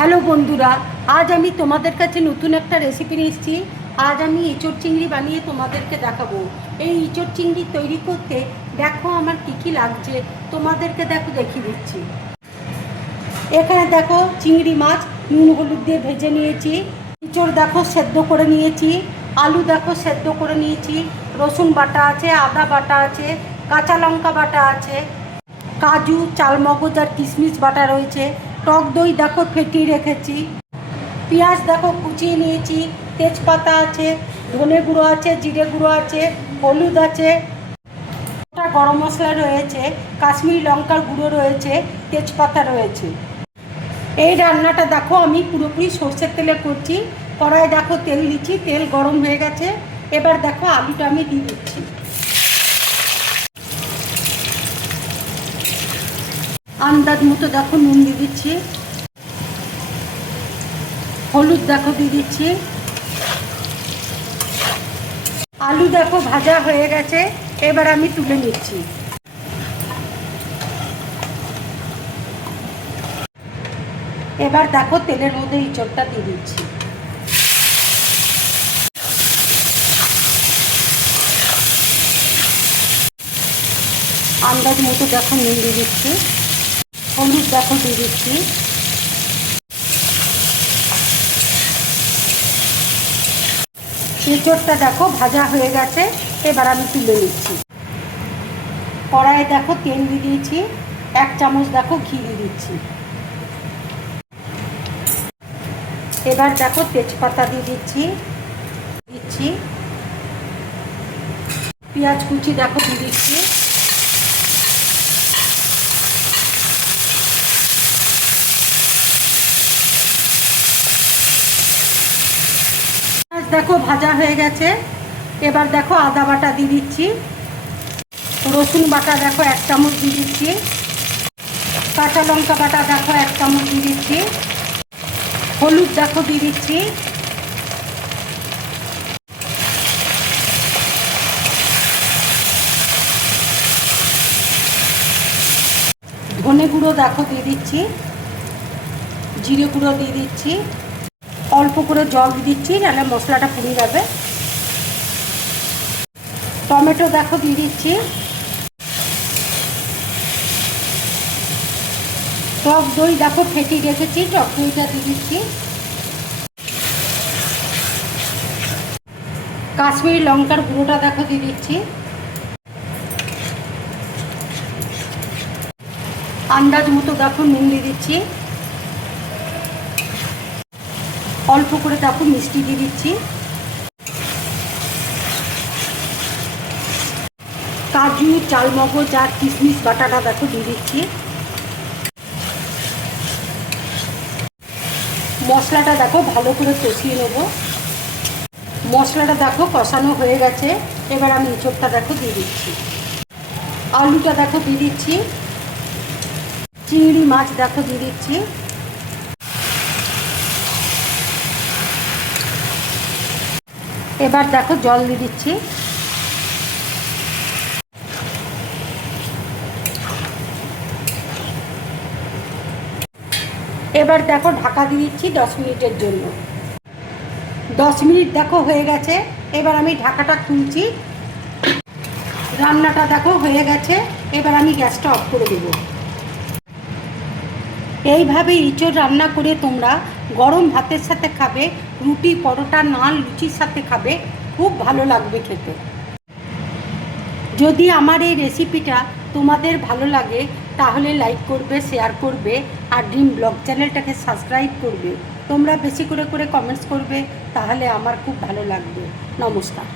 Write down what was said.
Hello বন্ধুরা, আজ আমি তোমাদের কাছে নতুন একটা রেসিপি নিয়ে এসেছি। আজ আমি ইঁচড় চিংড়ি বানিয়ে তোমাদেরকে দেখাবো। এই ইঁচড় চিংড়ি তৈরি করতে দেখো আমার কী কী লাগছে, তোমাদেরকে দেখিয়ে দিচ্ছি। এখানে দেখো চিংড়ি মাছ নুন হলুদ দিয়ে ভেজে নিয়েছি। ইঁচড় দেখো সেদ্ধ করে নিয়েছি। আলু দেখো সেদ্ধ করে নিয়েছি। রসুন বাটা আছে, আদা বাটা আছে, কাঁচা লঙ্কা বাটা আছে, কাজু চালমগজ আর কিশমিশ বাটা রয়েছে। টক দই দেখো ফেটিয়ে রেখেছি। পেঁয়াজ দেখো কুচিয়ে নিয়েছি। তেজপাতা আছে, ধনে গুঁড়ো আছে, জিরে গুঁড়ো আছে, হলুদ আছে, গরম মশলা রয়েছে, কাশ্মীরি লঙ্কার গুঁড়ো রয়েছে, তেজপাতা রয়েছে। এই রান্নাটা দেখো আমি পুরোপুরি সর্ষের তেলে করছি। কড়াই দেখো তেল দিচ্ছি, তেল গরম হয়ে গেছে। এবার দেখো আলুটা আমি দিয়ে দিচ্ছি। আন্দাজ মতো দেখো নুন দিয়ে দিচ্ছি, হলুদ দেখো দিয়ে দিচ্ছি। আলু দেখো ভাজা হয়ে গেছে, এবার আমি তুলে নিচ্ছি। এবার দেখো তেলের মধ্যে ইঁচড়টা দিয়ে দিচ্ছি। আন্দাজ মতো দেখো নুন দিয়ে দিচ্ছি, হলুদ দেখো দিয়ে দিচ্ছি। ইঁচড়টা দেখো ভাজা হয়ে গেছে, এবার আমি তুলে নিচ্ছি। কড়াইয়ে দেখো তেল দিয়ে দিয়েছি, 1 চামচ দেখো ঘি দিয়ে দিচ্ছি। এবার দেখো তেজপাতা দিয়ে দিচ্ছি, পেঁয়াজ কুচি দেখো দিয়ে দিচ্ছি। দেখো ভাজা হয়ে গেছে, এবার দেখো আদা বাটা দিয়ে দিচ্ছি। রসুন বাটা দেখো 1 চামচ দিয়ে দিচ্ছি। কাঁচা লঙ্কা বাটা দেখো 1 চামচ দিয়ে দিচ্ছি। হলুদ দেখো দিয়ে দিচ্ছি। ধনে গুঁড়ো দেখো দিয়ে দিচ্ছি, জিরে গুঁড়ো দিয়ে দিচ্ছি। অল্প করে জল দিয়ে দিচ্ছি, নাহলে মশলাটা পুড়ে যাবে। টমেটো দেখো দিয়ে দিচ্ছি। টক দই দেখো ফেটিয়ে রেখেছি, টক দইটা দিয়ে দিচ্ছি। কাশ্মীরি লঙ্কার গুঁড়োটা দেখো দিয়ে দিচ্ছি। আন্দাজ মতো দেখো নুন দিয়ে দিচ্ছি। অল্প করে দেখো মিষ্টি দিয়ে দিচ্ছি। কাজু চালমগজ আর কিশমিশ বাটাটা দেখো দিয়ে দিচ্ছি। মশলাটা দেখো ভালো করে কষিয়ে নেব। মশলাটা দেখো কষানো হয়ে গেছে, এবার আমি ইঁচড়টা দেখো দিয়ে দিচ্ছি। আলুটা দেখো দিয়ে দিচ্ছি। চিংড়ি মাছ দেখো দিয়ে দিচ্ছি। এবার দেখো জল দিয়ে দিচ্ছি। এবার দেখো ঢাকা দিয়ে দিচ্ছি 10 মিনিটের জন্য। 10 মিনিট দেখো হয়ে গেছে, এবার আমি ঢাকাটা খুলছি। রান্নাটা দেখো হয়ে গেছে, এবার আমি গ্যাসটা অফ করে দেব। এইভাবে ইঁচড় রান্না করে তোমরা গরম ভাতের সাথে খাবে, রুটি পরোটা নান লুচির সাথে খাবে, খুব ভালো লাগবে খেতে। যদি আমার এই রেসিপিটা তোমাদের ভালো লাগে তাহলে লাইক করবে, শেয়ার করবে আর ড্রিম ব্লগ চ্যানেলটাকে সাবস্ক্রাইব করবে। তোমরা বেশি করে কমেন্টস করবে, তাহলে আমার খুব ভালো লাগবে। নমস্কার।